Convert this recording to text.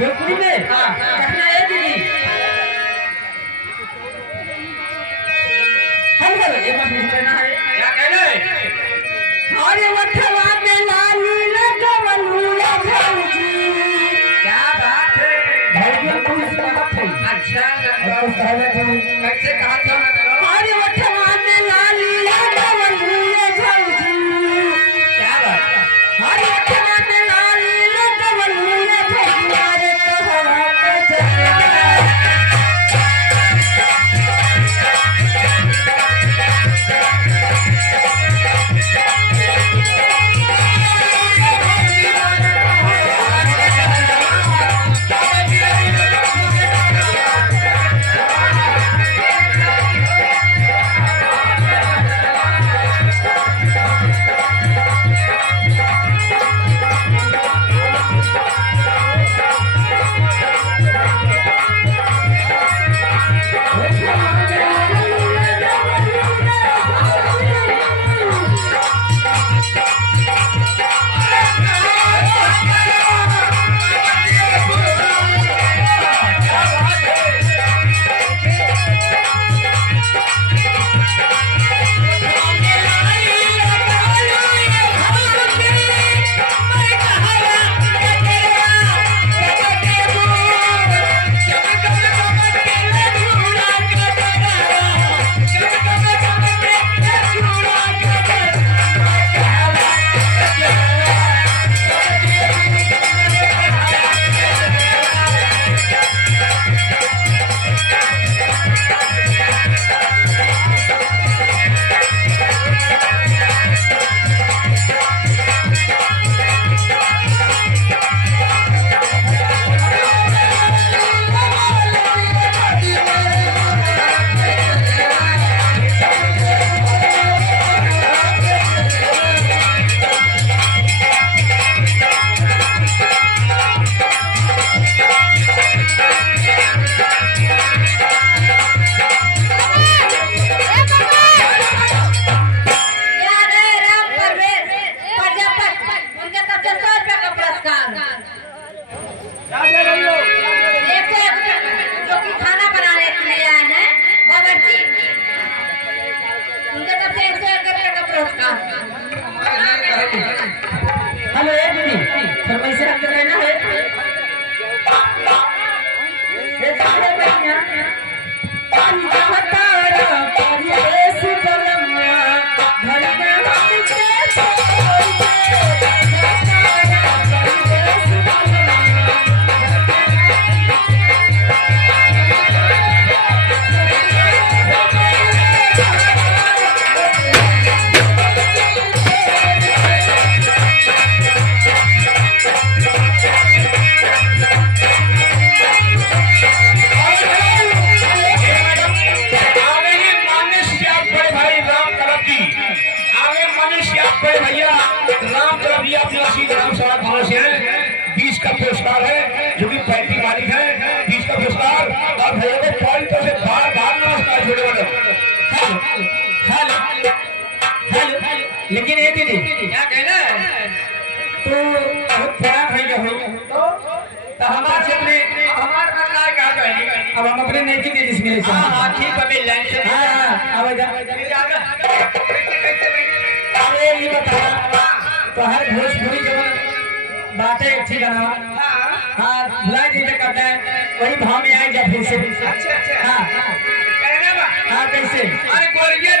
भोजपुरी में कहना है दीदी हेलो एक बात मुझे कहना है क्या कहना है? अरे वठवा में लाली लगवलुया भौजी क्या बात है? भौजी पुलिस में बात है अच्छा और कैसे कहा था? अरे वठवा में लाली लगवलुया भौजी क्या बात है? अरे वठवा में लाली लगवलुया भौजी अरे कहवा पे चलेगा हेलो एक दीदी फरमाइश रख लेना है ये सारे भैया पानी का हटारा परदेश बलम्मा घर में हम के छोड़ के हटारा परदेश बलम्मा का पुरस्कार है जो कि 35 मालिक है 20 का पुरस्कार और भैया को पॉइंटों से बार बार नमस्कार छोटे बड़े हेलो हेलो लेकिन ये दीदी क्या कहना है? तो बहुत बड़ा भैया हो तो हमारे क्षेत्र में हमारे पास ना कहा कहेंगे अब हम अपने नहीं की जिस मिले हाँ ठीक है मिल जाएंगे हाँ अब अरे ये बता तो हर भोजपुरी जब बातें अच्छी गाना हाँ भुला दीजिए करता है वही भाव में आई जा फिर से अच्छा हाँ कहना बा हाँ कैसे अरे गोरिया